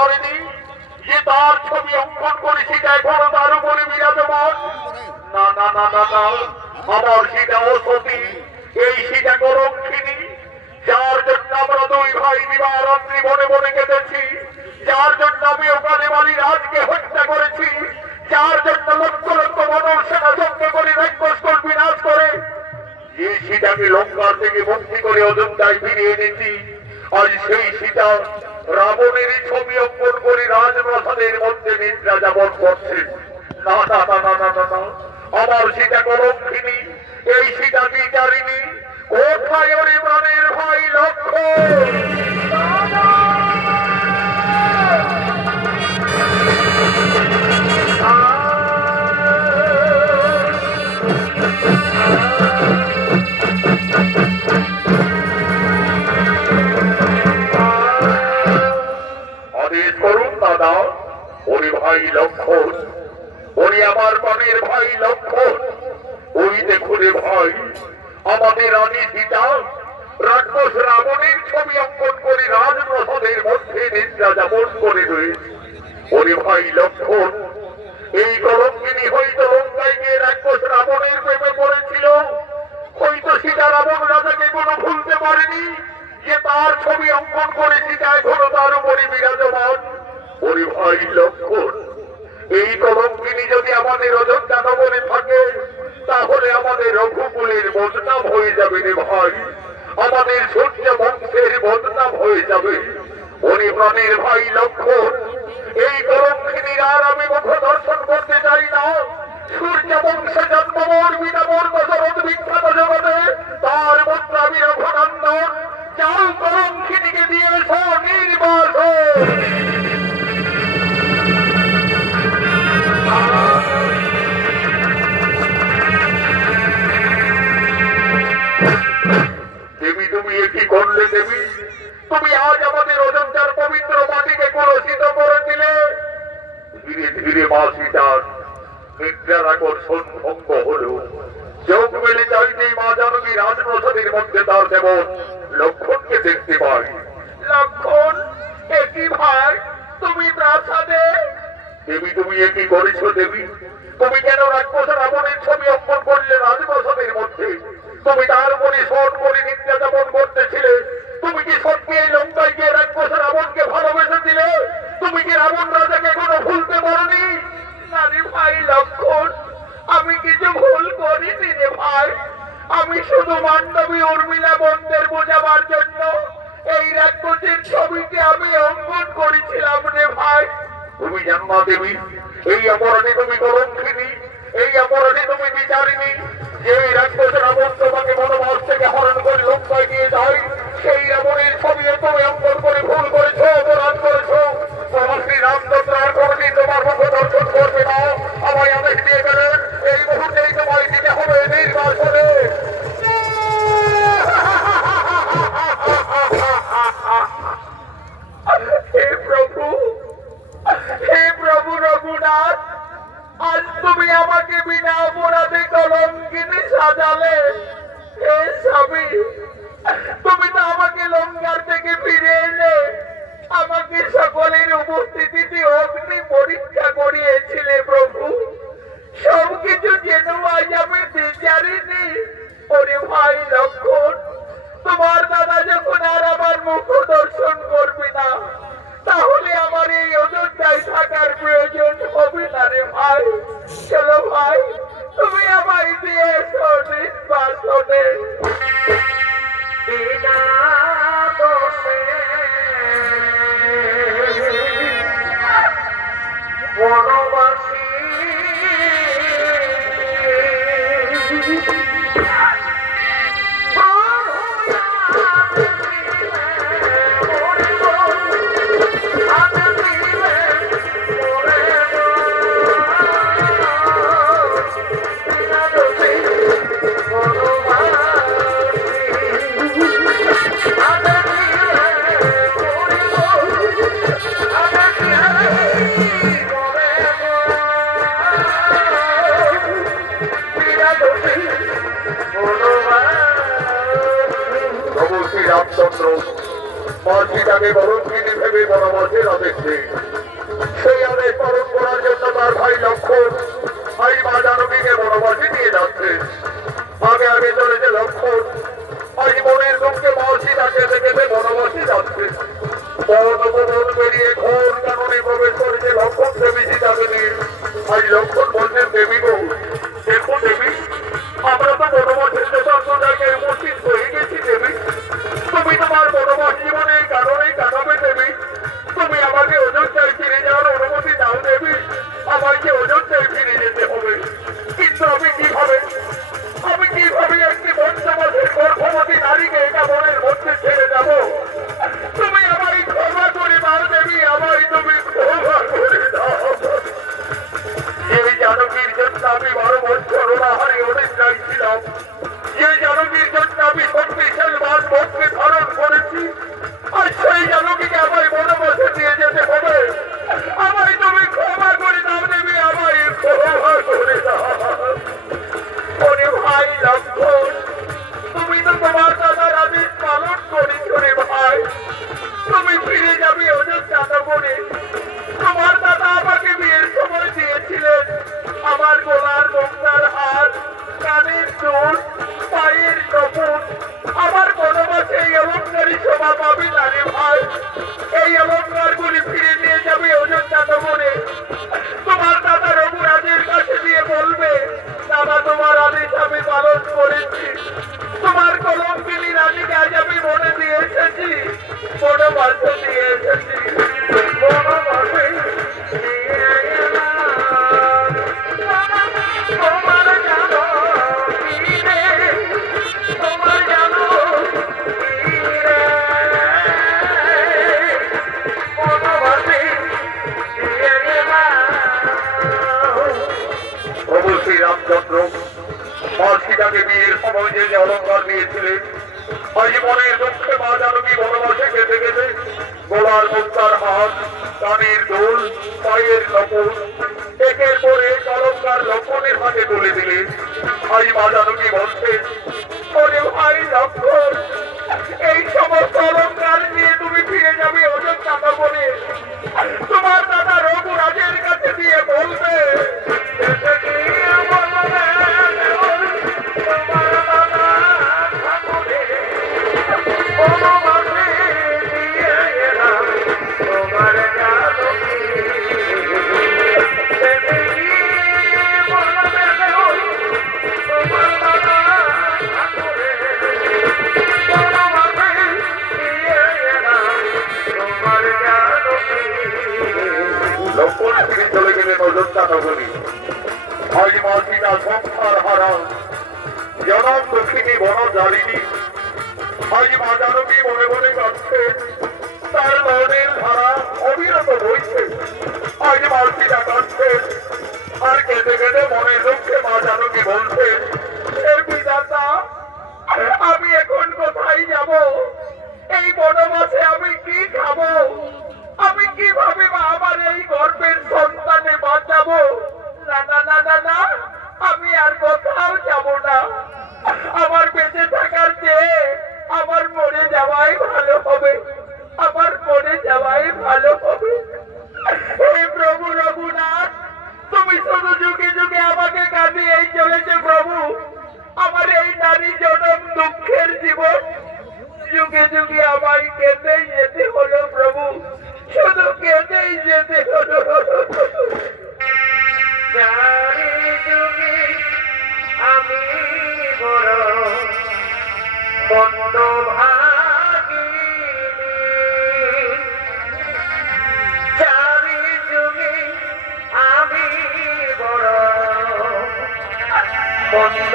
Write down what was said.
করেনি যে তার ছবি অঙ্কন করেছি এখনো তার উপরে বিরাজমান। না না না না না, আমার সীতা ও সতী, এই সীতা কলঙ্কিনী, যার জন্য আমরা দুই ভাই দিবারাত্রি বনে বনে কেঁদেছি, যার জন্য আমি ওখানে বাড়ি রাজকে হত্যা করেছি, যার জন্য লক্ষ লক্ষ মানুষ সেনা সঙ্গে করে রাক্ষসকুল বিনাশ করে যে সীতাকে লঙ্কার থেকে মুক্তি করে অযোধ্যায় ফিরিয়ে এনেছি, আজ সেই সীতা রাবণের ছবি অঙ্কন করে রাজপ্রাসাদের মধ্যে নিদ্রা যাপন করছে। না না না না না না, আমার সীতা কলঙ্কিনী, এই সীতা বিচারিণী, কোথায় ওরে প্রাণের ভাই লক্ষ্মণ? আদেশ করুন দাদা। ওরে ভাই লক্ষ্মণ, ওরে আমার প্রাণের ভাই লক্ষ্মণ, ওই দেখুন ভাই, আমাদের রানী সীতা রাক্ষস রাবণের ছবি অঙ্কন করে রাজপ্রাসাদের মধ্যে নিদ্রা যাপন করে রয়েছে। ওরে ভাই লক্ষ্মণ, এই কলঙ্কিনী হয়তো লঙ্কায় গিয়ে রাক্ষস রাবণের প্রেমে পড়েছিল, হয়তো সীতা রাবণ রাজাকে কোনো ভুলতে পারেনি যে তার ছবি অঙ্কন করে সীতা এখনো তার উপরে বিরাজমান। ওরে ভাই লক্ষ্মণ, এই কলঙ্কিনী যদি আমাদের অযোধ্যা নগরে থাকে, তাহলে আমাদের রঘুকুলের বদনাম হয়ে যাবে রে ভাই, আমাদের সূর্য বংশের বদনাম হয়ে যাবে। ওরে প্রাণের ভাই লক্ষ্মণ, এই কলঙ্কিনীর আর আমি মুখ দর্শন করতে চাই না। সূর্য বংশে জন্ম মোর বিনা মোর দশরথ বিখ্যাত জগতে, তার পুত্র আমি রঘুনন্দন, যাও কলঙ্কিনীকে দিয়েছ নির্বাসন। দেবী, তুমি কি করলে দেবী? তুমি আজ আমাদের অযোধ্যার পবিত্র মাটিকে কলুষিত করে দিলে। ধীরে ধীরে মা সীতার নিদ্রার আকর্ষণ ভঙ্গ হল। চোখ মেলে চাইতেই মা জানকী রাজপ্রাসাদের মধ্যে তার দেবন লক্ষ্মণকে দেখতে পাই। লক্ষ্মণ, একই ভাই, তুমি প্রাসাদে? দেবী, তুমি একই করেছো দেবী? তুমি কেন রাক্ষস রাবণের ছবি অঙ্কন করলে রাজপ্রাসাদের মধ্যে? তুমি তার উপরে শোন করে নিদ্রা যাপন করতেছিলে। তুমি কি সত্যি এই লঙ্কায় গিয়ে রাক্ষস রাবণকে ভালোবেসেছিলে? তুমি কি রাবণ রাজাকে কোনো ভুলতে পারোনি? না রে ভাই লক্ষ্মণ, আমি কিছু ভুল করিনি রে ভাই। আমি শুধু মান্ডবী উর্মিলা বন্ধের বোঝাবার জন্য এই রাক্ষসের ছবিকে আমি অঙ্কন করেছিলাম রে ভাই। তুমি জানো দেবী, এই অপরাধে তুমি কলঙ্কিনী, এই অপরাধে তুমি বিচারিণী। যে রাক্ষস রাবণ তোমাকে বনবাস থেকে হরণ করে লঙ্কায় নিয়ে যায়, সেই রাবণের ছবি তুমি অঙ্কন করে ভুল করেছো, অপরাধ করেছো। তোমার শ্রী রামচন্দ্র আর কোনদিন তোমার মুখ দর্শন করবে না। আমায় আদেশ দিয়ে গেলেন এই মুহূর্তেই তোমায় দিতে হবে নির্বাসনে। হে প্রভু, হে প্রভু রঘুনাথ, আজ তুমি আমাকে বিনা অপরাধে কলঙ্কিনী সাজালে। হে স্বামী, তুমি তো আমাকে লঙ্কার থেকে ফিরে এলে, আমাকে মাসিটাকে বরফিনী ভেবে বনবাসের আদেশ দেয়। সেই আদেশ পালন করার জন্য তার ভাই লক্ষণ ভাই মা জানকীকে বনবাসে নিয়ে যাচ্ছে। আগে আগে চলেছে লক্ষণ, আজ মনের দুঃখে মাসিটাকে দেখে বনবাসে যাচ্ছে। বন পেরিয়ে ঘোর কাননে প্রবেশ করেছে লক্ষণ দেবী সীতাকে নিয়ে। আজ লক্ষণ বলছেন, দেবী গো, দেখো দেবী, আমরা তো বনবাসের জায়গায় উপস্থিত হয়ে গেছি দেবী। তুমি তোমার বনবাস জীবনে এই কারণেই কাটাবে দেবী। তুমি আমাকে অযোধ্যায় ফিরে যাওয়ার অনুমতি দাও দেবী। আমাকে অযোধ্যায় ফিরে যেতে হবে, কিন্তু আমি কিভাবে একটি পঞ্চমাসের গর্ভবতী নারীকে এটা বনের মধ্যে ছেড়ে যাব? তুমি আমায় ক্ষমা করে দাও দেবী, আমায় তুমি ক্ষমা করে দাও। এই জানকীর জন্য আমি 12 বছর অনাহারে অনিদ্রায় ছিলাম। যে জানকীর জন্য আমি শক্তিশাল মান ভক্তি ধারণ করেছি, আর সেই জানকীকে আমায় বনবাসে নিয়ে যেতে হবে। আমায় তুমি ক্ষমা করে দাও দেবী, আমায় ক্ষমা করে দাও। ওরে ভাই লক্ষণ, তুমি তো তোমার দাদার আদেশ পালন করেছ রে ভাই। তুমি ফিরে যাবে অযোধ্যা নগরে। তোমার দাদা আমাকে বিয়ের সময় দিয়েছিলেন আমার গলার মুক্তার হার, কানের দুল, পায়ের নপুর। আমার বনবাসে এই অলঙ্কারী শোভা পাবি না রে ভাই। এই অলঙ্কার গুলি ফিরে নিয়ে যাবে অযোধ্যা নগরে। তোমার দাদা রঘুরাজের কাছে দিয়ে বলবে, দাদা তোমার আদেশ আমি পালন করেছি। তোমার কলঙ্কিনী রানীকে আজ আমি বনে দিয়ে এসেছি, বনবাসে দিয়ে এসেছি। বনবাসে নিয়ে এলাম। তোমার জানো কি রে, তোমার জানো কি রে, বনবাসে নিয়ে এলাম। প্রভু শ্রীরামচন্দ্র মাসিটাকে বিয়ের সময় যে অলঙ্কার নিয়েছিলেন, আজ মনের দুঃখে মা জানকী বনবাসে গেতে গেতে গলার মুক্তার হাত, কানের দোল, পায়ের নপুর একের পর এক অলঙ্কার লক্ষণের হাতে তুলে দিলেন। আজ মা জানকী বলছেন, ওরে ভাই লক্ষণ, এই সমস্ত অলঙ্কার নিয়ে তুমি ফিরে যাবে অযোধ্যা নগরে। তোমার দাদা রঘুরাজের কাছে দিয়ে বলবে, লক্ষণ ফিরে চলে গেলেন অযোধ্যা নগরী। আজ মাসিটা সংসার হারা, জনম দক্ষিণী বনজারিণী। আজ মা জানকী মনে মনে কাঁদছে, তার মনের ধারা অবিরত বইছে। আজ মাসিটা কাঁদছে, আর কেঁদে কেঁদে মনের দুঃখে মা জানকী বলছে, হে বিধাতা, আমি এখন কোথায় যাব? এই বনবাসে আমি কি খাবো? আমি কিভাবে আমার এই গর্ভের সন্তানে বাঁচাবো? না না না না না, আমি আর কোথাও যাব না। আমার বেঁচে থাকার চেয়ে আমার মরে যাওয়াই ভালো হবে, আমার মরে যাওয়াই ভালো হবে। হে প্রভু রঘুনাথ, তুমি শুধু যুগে যুগে আমাকে কাঁদিয়েই চলেছে প্রভু। আমার এই নারী জনম দুঃখের জীবন যুগে যুগে আমায় কেঁদেই যেতে হলো প্রভু, শুধু কেঁদেই যেতে হলো। আমি বড় মন্দ ভাগিনী, চারি যুগে আমি বড় মন্দ